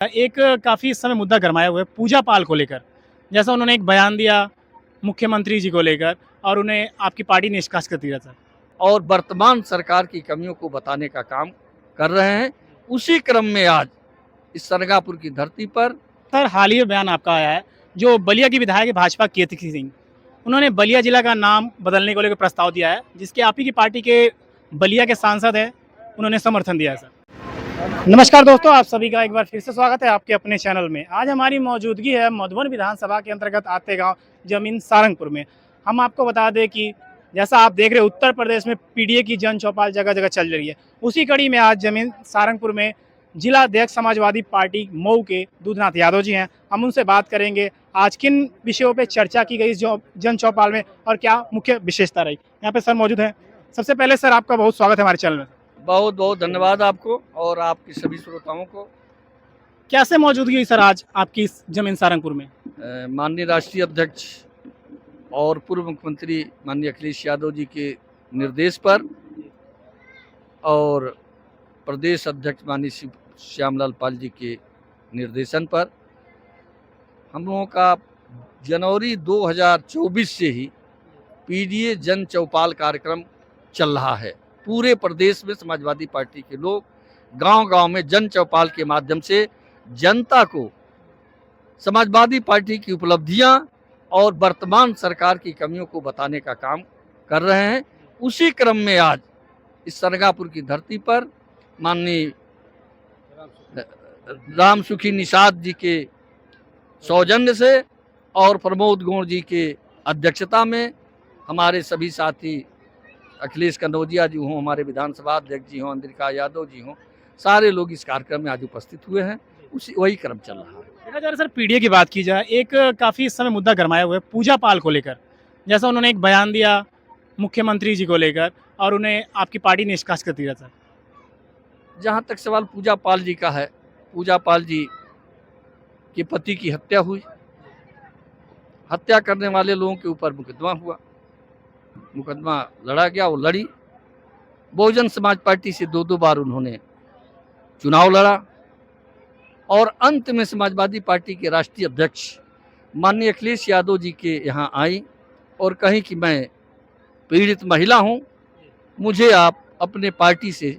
एक काफ़ी इस समय मुद्दा गरमाया हुआ है पूजा पाल को लेकर। जैसा उन्होंने एक बयान दिया मुख्यमंत्री जी को लेकर और उन्हें आपकी पार्टी ने निष्कासित कर दिया था। और वर्तमान सरकार की कमियों को बताने का काम कर रहे हैं। उसी क्रम में आज इस सरगापुर की धरती पर सर, हाल ही में बयान आपका आया है, जो बलिया की विधायक है भाजपा कीर्ति सिंह, उन्होंने बलिया जिला का नाम बदलने को लेकर प्रस्ताव दिया है, जिसके आप ही की पार्टी के बलिया के सांसद हैं, उन्होंने समर्थन दिया है सर। नमस्कार दोस्तों, आप सभी का एक बार फिर से स्वागत है आपके अपने चैनल में। आज हमारी मौजूदगी है मधुबन विधानसभा के अंतर्गत आते गांव जमीन सारंगपुर में। हम आपको बता दें कि जैसा आप देख रहे हैं उत्तर प्रदेश में पीडीए की जन चौपाल जगह जगह चल रही है, उसी कड़ी में आज जमीन सारंगपुर में जिला अध्यक्ष समाजवादी पार्टी मऊ के दूधनाथ यादव जी हैं। हम उनसे बात करेंगे आज किन विषयों पर चर्चा की गई जन चौपाल में और क्या मुख्य विशेषता रही। यहाँ पे सर मौजूद है। सबसे पहले सर आपका बहुत स्वागत है हमारे चैनल में। बहुत बहुत धन्यवाद आपको और आपके सभी श्रोताओं को। कैसे मौजूदगी हुई सर आज आपकी इस जमीन सारंगपुर में? माननीय राष्ट्रीय अध्यक्ष और पूर्व मुख्यमंत्री माननीय अखिलेश यादव जी के निर्देश पर और प्रदेश अध्यक्ष माननीय श्यामलाल पाल जी के निर्देशन पर हम लोगों का जनवरी 2024 से ही पीडीए जन चौपाल कार्यक्रम चल रहा है। पूरे प्रदेश में समाजवादी पार्टी के लोग गांव-गांव में जन चौपाल के माध्यम से जनता को समाजवादी पार्टी की उपलब्धियां और वर्तमान सरकार की कमियों को बताने का काम कर रहे हैं। उसी क्रम में आज इस सरगापुर की धरती पर माननीय राम सुखी निषाद जी के सौजन्य से और प्रमोद गौड़ जी के अध्यक्षता में हमारे सभी साथी अखिलेश कनौजिया जी हों, हमारे विधानसभा अध्यक्ष जी हों, अंद्रिका यादव जी हों, सारे लोग इस कार्यक्रम में आज उपस्थित हुए हैं। वही क्रम चल रहा है। देखा जा रहा है सर, पीडीए की बात की जाए, एक काफ़ी इस समय मुद्दा गरमाया हुआ है पूजा पाल को लेकर। जैसा उन्होंने एक बयान दिया मुख्यमंत्री जी को लेकर और उन्हें आपकी पार्टी ने निष्कासित कर दिया था। जहाँ तक सवाल पूजा पाल जी का है, पूजा पाल जी के पति की हत्या हुई। हत्या करने वाले लोगों के ऊपर मुकदमा हुआ, मुकदमा लड़ा गया, वो लड़ी। बहुजन समाज पार्टी से दो बार उन्होंने चुनाव लड़ा और अंत में समाजवादी पार्टी के राष्ट्रीय अध्यक्ष माननीय अखिलेश यादव जी के यहाँ आई और कहीं कि मैं पीड़ित महिला हूँ, मुझे आप अपने पार्टी से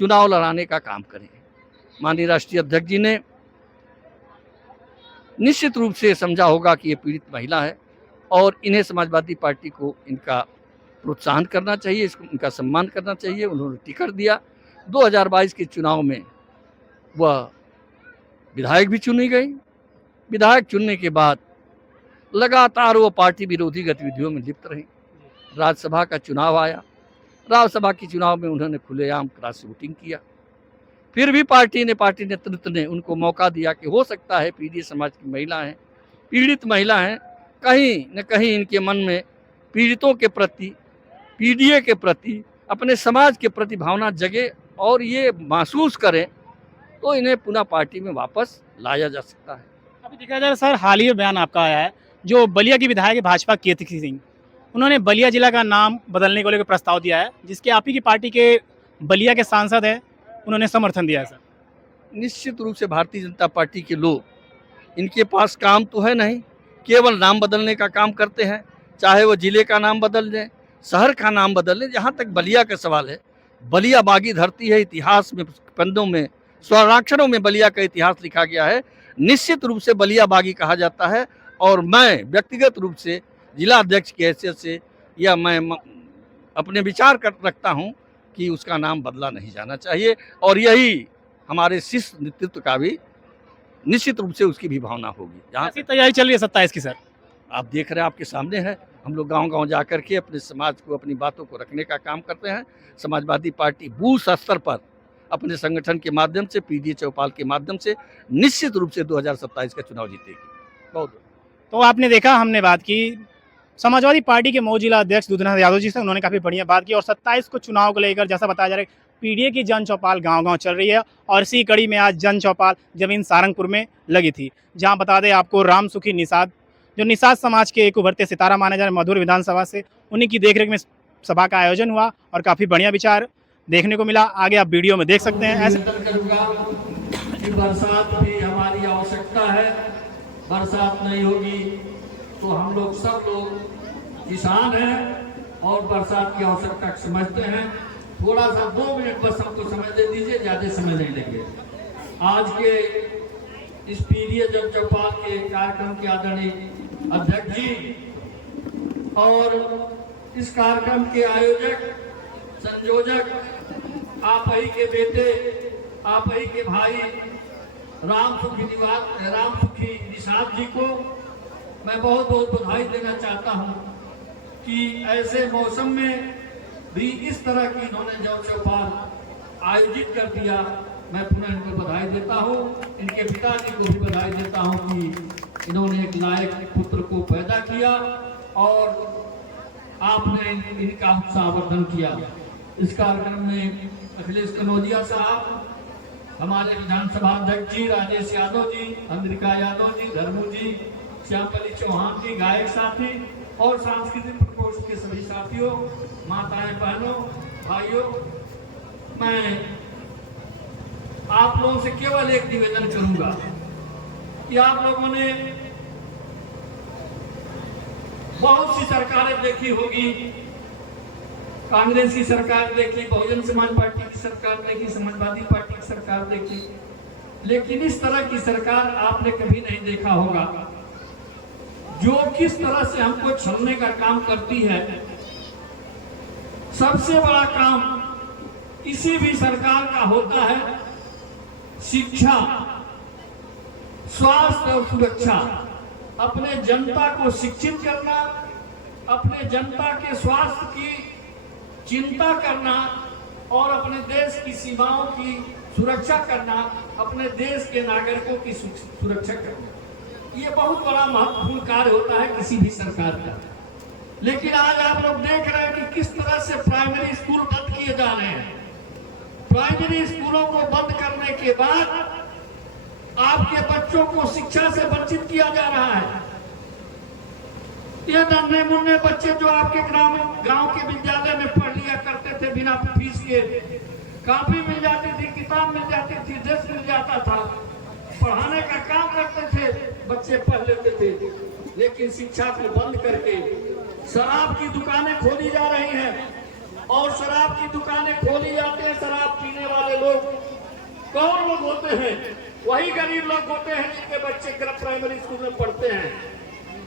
चुनाव लड़ाने का काम करें। माननीय राष्ट्रीय अध्यक्ष जी ने निश्चित रूप से समझा होगा कि ये पीड़ित महिला है और इन्हें समाजवादी पार्टी को इनका प्रोत्साहन करना चाहिए, इसको इनका सम्मान करना चाहिए। उन्होंने टिकट दिया। 2022 के चुनाव में वह विधायक भी चुनी गई। विधायक चुनने के बाद लगातार वो पार्टी विरोधी गतिविधियों में लिप्त रही। राज्यसभा का चुनाव आया, राज्यसभा के चुनाव में उन्होंने खुलेआम क्रॉस वोटिंग किया। फिर भी पार्टी नेतृत्व ने उनको मौका दिया कि हो सकता है पीडीए समाज की महिला हैं, पीड़ित महिला हैं, कहीं न कहीं इनके मन में पीड़ितों के प्रति, पीडीए के प्रति, अपने समाज के प्रति भावना जगे और ये महसूस करें तो इन्हें पुनः पार्टी में वापस लाया जा सकता है। अभी देखा जाए सर, हाल ही में बयान आपका आया है, जो बलिया की विधायक है भाजपा कीर्ति सिंह, उन्होंने बलिया जिला का नाम बदलने को लेकर प्रस्ताव दिया है, जिसके आप ही की पार्टी के बलिया के सांसद हैं, उन्होंने समर्थन दिया है सर। निश्चित रूप से भारतीय जनता पार्टी के लोग, इनके पास काम तो है नहीं, केवल नाम बदलने का काम करते हैं। चाहे वो जिले का नाम बदल दें, शहर का नाम बदल दें। जहाँ तक बलिया का सवाल है, बलिया बागी धरती है। इतिहास में पन्नों में, स्वराक्षरों में बलिया का इतिहास लिखा गया है। निश्चित रूप से बलिया बागी कहा जाता है और मैं व्यक्तिगत रूप से जिला अध्यक्ष की हैसियत से या मैं अपने विचार रखता हूँ कि उसका नाम बदला नहीं जाना चाहिए और यही हमारे शीर्ष नेतृत्व का भी निश्चित रूप से उसकी भी भावना होगी। जहाँ ऐसी तैयारी चल रही है 27 की सर, आप देख रहे हैं, आपके सामने है। हम लोग गांव-गांव जा कर के अपने समाज को, अपनी बातों को रखने का काम करते हैं। समाजवादी पार्टी बूथ स्तर पर अपने संगठन के माध्यम से, पीडीए चौपाल के माध्यम से निश्चित रूप से 2027 का चुनाव जीतेगी। बहुत तो आपने देखा, हमने बात की समाजवादी पार्टी के मऊ जिला अध्यक्ष दूधनाथ यादव जी से, उन्होंने काफ़ी बढ़िया बात की और 27 को चुनाव को लेकर जैसा बताया जा रहा है पीडीए की जन चौपाल गांव-गांव चल रही है और इसी कड़ी में आज जन चौपाल जमीन सारंगपुर में लगी थी, जहां बता दें आपको राम सुखी निषाद, जो निषाद समाज के एक उभरते सितारा माने जा रहे मधुर विधानसभा से, उन्हीं की देखरेख में सभा का आयोजन हुआ और काफ़ी बढ़िया विचार देखने को मिला। आगे आप वीडियो में देख सकते हैं। ऐसे बरसात भी हमारे आवश्यकता है। बरसात नहीं होगी तो हम लोग सब लोग किसान हैं और बरसात की आवश्यकता समझते हैं। थोड़ा सा 2 मिनट बस हमको समय दे दीजिए, ज़्यादा समय नहीं लेंगे। आज के इस पीरियड जब चौपाल के कार्यक्रम के आदरणीय अध्यक्ष जी और इस कार्यक्रम के आयोजक संयोजक आप ही के बेटे, आप ही के भाई राम सुखी निषाद जी को मैं बहुत बहुत बधाई देना चाहता हूं कि ऐसे मौसम में भी इस तरह की इन्होंने जौ चौपाल आयोजित कर दिया। मैं पुनः इनको बधाई देता हूं। इनके पिताजी को भी बधाई देता हूं कि इन्होंने एक लायक पुत्र को पैदा किया और आपने इनका उत्साहवर्धन किया। इस कार्यक्रम में अखिलेश कनौजिया साहब, हमारे विधानसभा अध्यक्ष जी राजेश यादव जी, अमरिका यादव जी, धर्मू जी, श्यामपली चौहान जी, गायक साथी और सांस्कृतिक प्रकोष्ठ के सभी साथियों, माताएं, बहनों, भाइयों, मैं आप लोगों से केवल एक निवेदन करूंगा कि आप लोगों ने बहुत सी सरकारें देखी होगी। कांग्रेस की सरकार देखी, बहुजन समाज पार्टी की सरकार देखी, समाजवादी पार्टी की सरकार देखी, लेकिन इस तरह की सरकार आपने कभी नहीं देखा होगा जो किस तरह से हमको छलने का काम करती है। सबसे बड़ा काम किसी भी सरकार का होता है शिक्षा, स्वास्थ्य और सुरक्षा। अपने जनता को शिक्षित करना, अपने जनता के स्वास्थ्य की चिंता करना और अपने देश की सीमाओं की सुरक्षा करना, अपने देश के नागरिकों की सुरक्षा करना, ये बहुत बड़ा महत्वपूर्ण कार्य होता है किसी भी सरकार का। लेकिन आज आप लोग देख रहे हैं कि किस तरह से प्राइमरी स्कूल बंद किए जा रहे हैं। प्राइमरी स्कूलों को बंद करने के बाद आपके बच्चों को शिक्षा से वंचित किया जा रहा है। ये नन्हे मुन्ने बच्चे जो आपके गांव के विद्यालय में पढ़ लिया करते थे बिना फीस के, कॉपी मिल जाती थी, किताब मिल जाती थी, ड्रेस मिल जाता था, पढ़ाने का काम करते थे, बच्चे पढ़ लेते थे। लेकिन शिक्षा को बंद करके शराब की दुकानें खोली जा रही हैं और शराब की दुकानें खोली जाते हैं। शराब पीने वाले लोग कौन लोग होते हैं? वही गरीब लोग होते हैं जिनके बच्चे प्राइमरी स्कूल में पढ़ते हैं,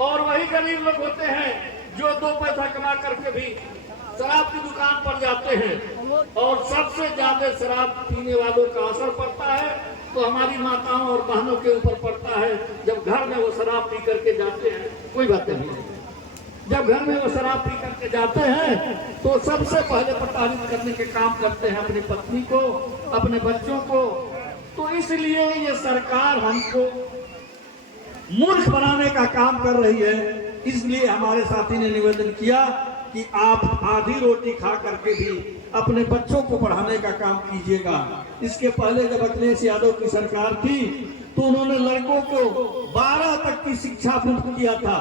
और वही गरीब लोग होते हैं जो 2 पैसा कमा करके भी शराब की दुकान पर जाते हैं। और सबसे ज्यादा शराब पीने वालों का असर पड़ता है तो हमारी माताओं और बहनों के ऊपर पड़ता है। जब घर में वो शराब पी करके जाते हैं, कोई बात नहीं, जब घर में वो शराब पी करके जाते हैं तो सबसे पहले प्रताड़ित करने के काम करते हैं अपनी पत्नी को, अपने बच्चों को। तो इसलिए ये सरकार हमको मूर्ख बनाने का काम कर रही है। इसलिए हमारे साथी ने निवेदन किया कि आप आधी रोटी खा करके भी अपने बच्चों को पढ़ाने का काम कीजिएगा। इसके पहले जब अखिलेश यादव की सरकार थी तो उन्होंने लड़कों को 12 तक की शिक्षा मुफ्त किया था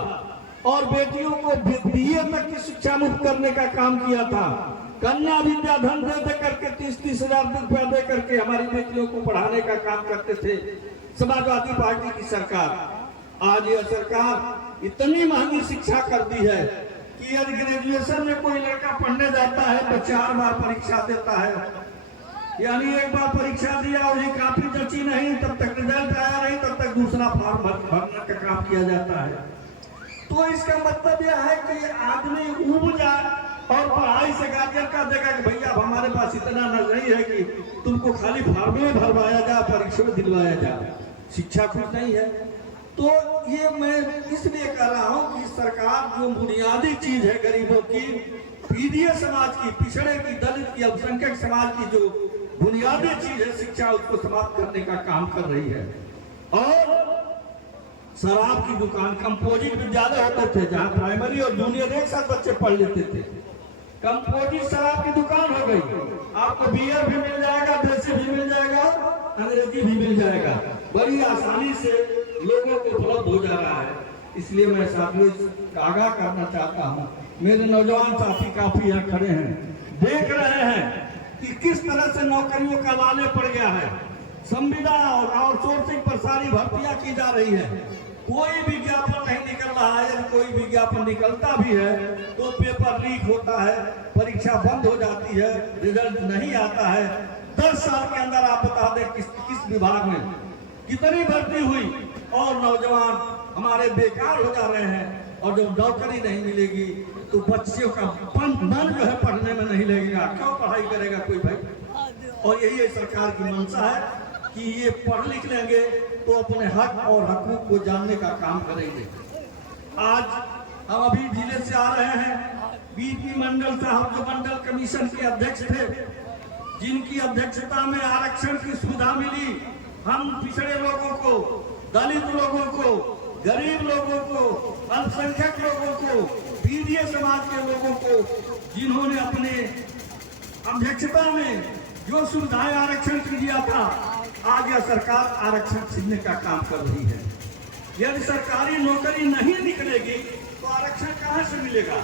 और बेटियों को BA तक की शिक्षा मुफ्त करने का काम किया था। कन्या विद्याधन दे करके 30-30 हजार रुपया दे करके हमारी बेटियों को पढ़ाने का काम करते थे समाजवादी पार्टी की सरकार। आज यह सरकार इतनी महंगी शिक्षा कर दी है कि यदि ग्रेजुएशन में कोई लड़का पढ़ने जाता है तो 4 बार परीक्षा देता है। यानी एक बार परीक्षा दिया और ये काफी जची नहीं, तब तक रिजल्ट आया नहीं, तब तक दूसरा फॉर्म भरने का काम किया जाता है। तो इसका मतलब यह है कि आदमी उब जाए और पढ़ाई से गार्जियन का देगा कि भैया हमारे पास इतना नहीं है कि तुमको खाली फॉर्म में भरवाया जाए, परीक्षा में दिलवाया जाए, शिक्षा कुछ नहीं है। तो ये मैं इसलिए कह रहा हूँ कि सरकार जो बुनियादी चीज है गरीबों की, पीड़ित समाज की, पिछड़े की, दलित की, अल्पसंख्यक समाज की जो बुनियादी चीज है शिक्षा, उसको समाप्त करने का काम कर रही है। और शराब की दुकान, कंपोजिट विद्यालय होते थे जहाँ प्राइमरी और जूनियर एक साथ बच्चे पढ़ लेते थे, कंपोजिट शराब की दुकान हो गई। आपको बियर भी मिल जाएगा, देसी भी मिल जाएगा, अंग्रेजी भी मिल जाएगा, बड़ी आसानी से लोगों को उपलब्ध हो जा रहा है। इसलिए मैं साथियों को आगाह करना चाहता हूँ, मेरे नौजवान साथी काफी यहाँ खड़े हैं, देख रहे हैं कि किस तरह से नौकरियों का लाले पड़ गया है। संविदा और आउटसोर्सिंग पर सारी भर्तियां की जा रही है। कोई विज्ञापन नहीं निकल रहा है। यदि कोई विज्ञापन निकलता भी है तो पेपर लीक होता है, परीक्षा बंद हो जाती है, रिजल्ट नहीं आता है। 10 साल के अंदर आप बता दें किस विभाग में कितनी भर्ती हुई और नौजवान हमारे बेकार हो जा रहे हैं। और जब नौकरी नहीं मिलेगी तो बच्चों का मन जो है पढ़ने में नहीं लगेगा, क्यों पढ़ाई करेगा कोई भाई। और यही सरकार की मंशा है कि ये पढ़ लिख लेंगे तो अपने हक और हकूक को जानने का काम करेंगे। आज हम अभी जिले से आ रहे हैं। बीपी मंडल साहब जो मंडल कमीशन के अध्यक्ष थे, जिनकी अध्यक्षता में आरक्षण की सुविधा मिली, हम पिछड़े लोगों को, दलित लोगों को, गरीब लोगों को, अल्पसंख्यक लोगों को, पीड़ित समाज के लोगों को, जिन्होंने अपने अध्यक्षता में जो सुविधाएं आरक्षण की दिया था, आज यह सरकार आरक्षण छीनने का काम कर रही है। यदि सरकारी नौकरी नहीं निकलेगी तो आरक्षण कहां से मिलेगा?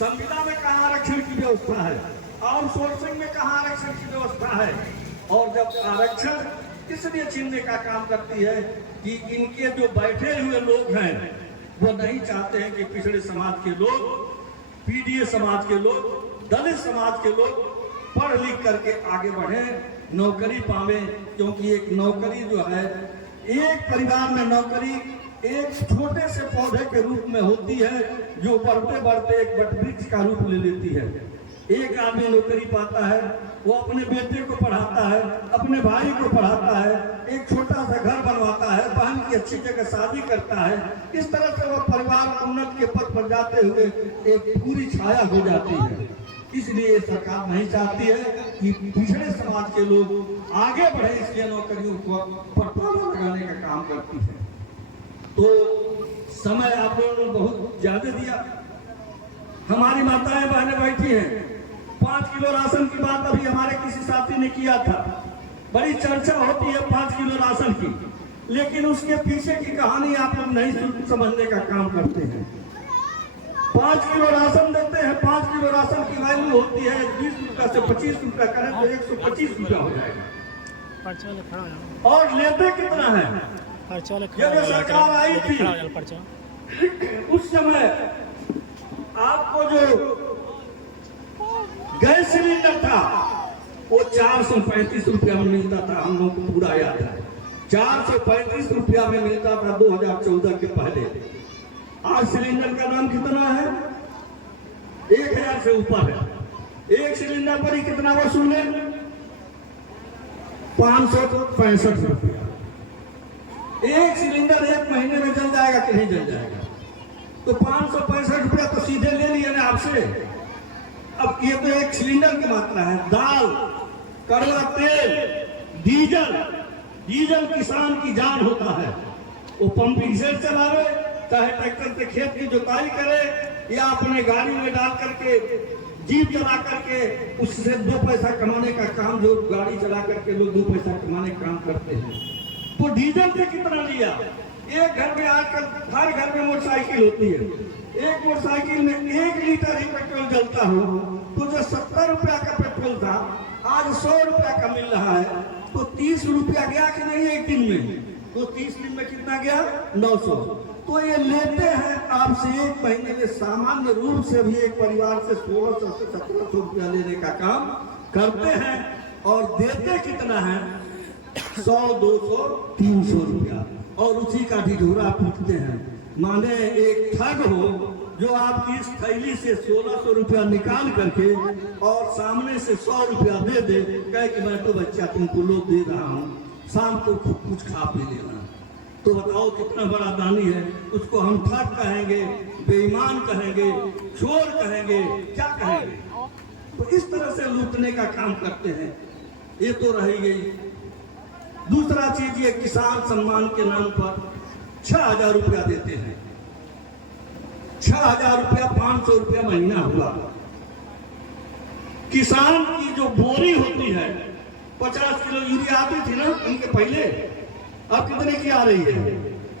संविदा में कहां आरक्षण की व्यवस्था है? आउटसोर्सिंग में कहां आरक्षण की व्यवस्था है? और जब आरक्षण इसलिए छीनने का काम करती है कि इनके जो बैठे हुए लोग हैं वो नहीं चाहते हैं कि पिछड़े समाज के लोग, पीड़ित समाज के लोग, दलित समाज के लोग पढ़ लिख करके आगे बढ़े, नौकरी पावे। क्योंकि एक नौकरी जो है, एक परिवार में नौकरी एक छोटे से पौधे के रूप में होती है जो बढ़ते बढ़ते एक वटवृक्ष का रूप ले लेती है। एक आदमी नौकरी पाता है, वो अपने बेटे को पढ़ाता है, अपने भाई को पढ़ाता है, एक छोटा सा घर बनवाता है, बहन की अच्छी जगह शादी करता है। इस तरह से वो परिवार उन्नत के पथ पर जाते हुए एक पूरी छाया हो जाती है। इसलिए सरकार नहीं चाहती है कि पिछड़े समाज के लोग आगे बढ़े, इसलिए नौकरियों पर पाबंदी लगाने का काम करती है। तो समय आप लोगों ने बहुत ज्यादा दिया। हमारी माताएं बहनें बैठी हैं। 5 किलो राशन की बात अभी हमारे किसी साथी ने किया था। बड़ी चर्चा होती है 5 किलो राशन की, लेकिन उसके पीछे की कहानी आप लोग नहीं समझने का काम करते हैं। 5 किलो राशन देते हैं, 5 किलो राशन की वैल्यू होती है 20 रुपया से 25 रुपया, करें तो 125 रुपया हो जाएगा। और लेते कितना है? जब सरकार आई थी उस समय आपको जो गैस सिलेंडर था वो 435 रुपया में मिलता था। हम लोग को पूरा याद है, 435 रुपया में मिलता था 2014 के पहले। आज सिलेंडर का दाम कितना है? 1000 से ऊपर है। एक सिलेंडर पर ही कितना वसूले? 565 रुपया। एक सिलेंडर 1 महीने में जल जाएगा कि नहीं जल जाएगा? तो 565 रुपया तो सीधे ले लिए ना आपसे। अब ये तो एक सिलेंडर की मात्रा है। दाल, कड़वा तेल, डीजल किसान की जान होता है। वो पंपिंग सेट चलावे, चाहे ट्रैक्टर से खेत की जुताई करे, या अपने गाड़ी में डाल करके जीप चला करके उससे 2 पैसा कमाने का काम, जो गाड़ी चला करके लोग 2 पैसा कमाने का काम करते हैं। तो डीजल से कितना लिया? एक घर में आजकल हर घर में मोटरसाइकिल होती है। एक मोटरसाइकिल में 1 लीटर ही पेट्रोल जलता हो तो जो 70 रुपया का पेट्रोल था आज 100 रुपया का मिल रहा है। तो 30 रुपया गया कि नहीं एक दिन में? तो 30 दिन में कितना गया? 900। तो ये लेते हैं आपसे 1 महीने में सामान्य रूप से भी एक परिवार से 1600 से 1700 रुपया लेने का काम करते हैं। और देते कितना है? 100, 200, 300 रुपया। और उसी का ढिढोरा पीटते हैं। माने एक ठग हो जो आपकी इस थैली से 1600 रुपया निकाल करके और सामने से 100 रुपया दे दे, कहे कि मैं तो बच्चा तुमको लोग दे रहा हूँ, शाम को कुछ खा पी लेना। तो बताओ कितना बड़ा दानी है। उसको हम ठग कहेंगे, बेईमान कहेंगे, चोर कहेंगे, क्या कहेंगे? तो इस तरह से लूटने का काम करते हैं। ये तो रह गई। दूसरा चीज, ये किसान सम्मान के नाम पर 6000 रुपया देते हैं। 6000 रुपया, 500 रुपया महीना हुआ। किसान की जो बोरी होती है, 50 किलो यूरिया आती थी ना उनके पहले, अब कितने की आ रही है?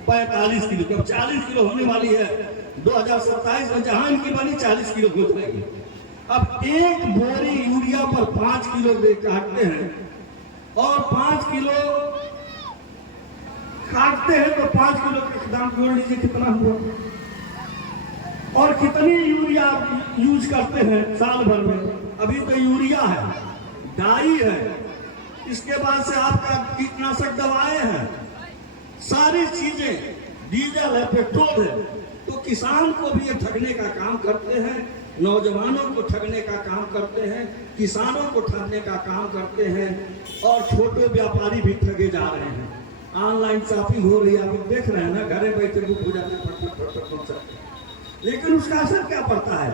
45 किलो। अब 40 किलो होने वाली है। 2027 में जहां की बनी 40 किलो हो जाएगी। अब एक बोरी यूरिया पर 5 किलो काटते हैं और 5 किलो काटते हैं तो 5 किलो का दाम जोड़ लीजिए कितना हुआ, और कितनी यूरिया यूज करते हैं साल भर में। अभी तो यूरिया है, डाई है, इसके बाद से आपका कीटनाशक दवाएं हैं, सारी चीजें, डीजल है, पेट्रोल है। तो किसान को भी ये ठगने का काम करते हैं, नौजवानों को ठगने का काम करते हैं, किसानों को ठगने का काम करते हैं, और छोटे व्यापारी भी ठगे जा रहे हैं। ऑनलाइन शॉपिंग हो रही है, आप देख रहे हैं ना, घरे बैठे बुक हो जाते हैं, लेकिन उसका असर क्या पड़ता है?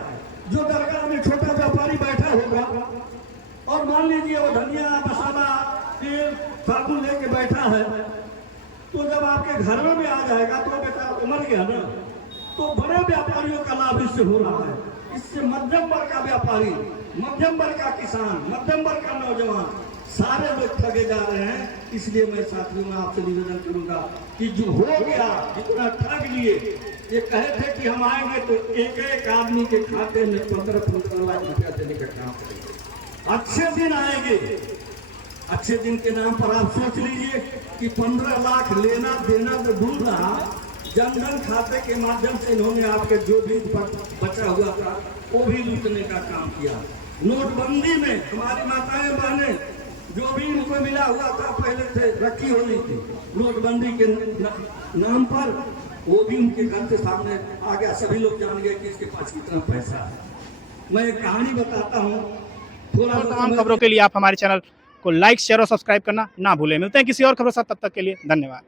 जो दरगाह में छोटा व्यापारी बैठा होगा और मान लीजिए वो धनिया, मसाला, तेल, साबुन लेके बैठा है, तो जब आपके घर में आ जाएगा तो बेटा उमर गया ना। तो बड़े व्यापारियों का लाभ इससे हो रहा है, इससे मध्यम वर्ग का व्यापारी, मध्यम वर्ग का किसान, मध्यम वर्ग का नौजवान, सारे लोग ठगे जा रहे हैं। इसलिए मैं साथियों में आपसे निवेदन करूंगा कि जो हो गया, जितना ठग लिए, ये कहे थे कि हम आएंगे तो एक एक आदमी के खाते में 15-15 लाख रुपया देने का काम करेंगे। अच्छे दिन आएंगे, अच्छे दिन के नाम पर आप सोच लीजिए कि 15 लाख लेना देना तो दूर रहा, जनधन खाते के माध्यम से इन्होंने आपके जो भी बचा हुआ था वो भी लूटने का काम किया। नोटबंदी में हमारी माताएं बहनें जो भी इनको मिला हुआ था पहले से रखी हुई थी, नोटबंदी के नाम पर वो भी उनके घर के सामने आ गया। सभी लोग जान गए कि इसके पास कितना पैसा है। मैं एक कहानी बताता हूँ थोड़ा। तमाम खबरों के लिए आप हमारे चैनल को लाइक, शेयर और सब्सक्राइब करना ना भूलें। मिलते हैं किसी और खबर के साथ, तब तक के लिए धन्यवाद।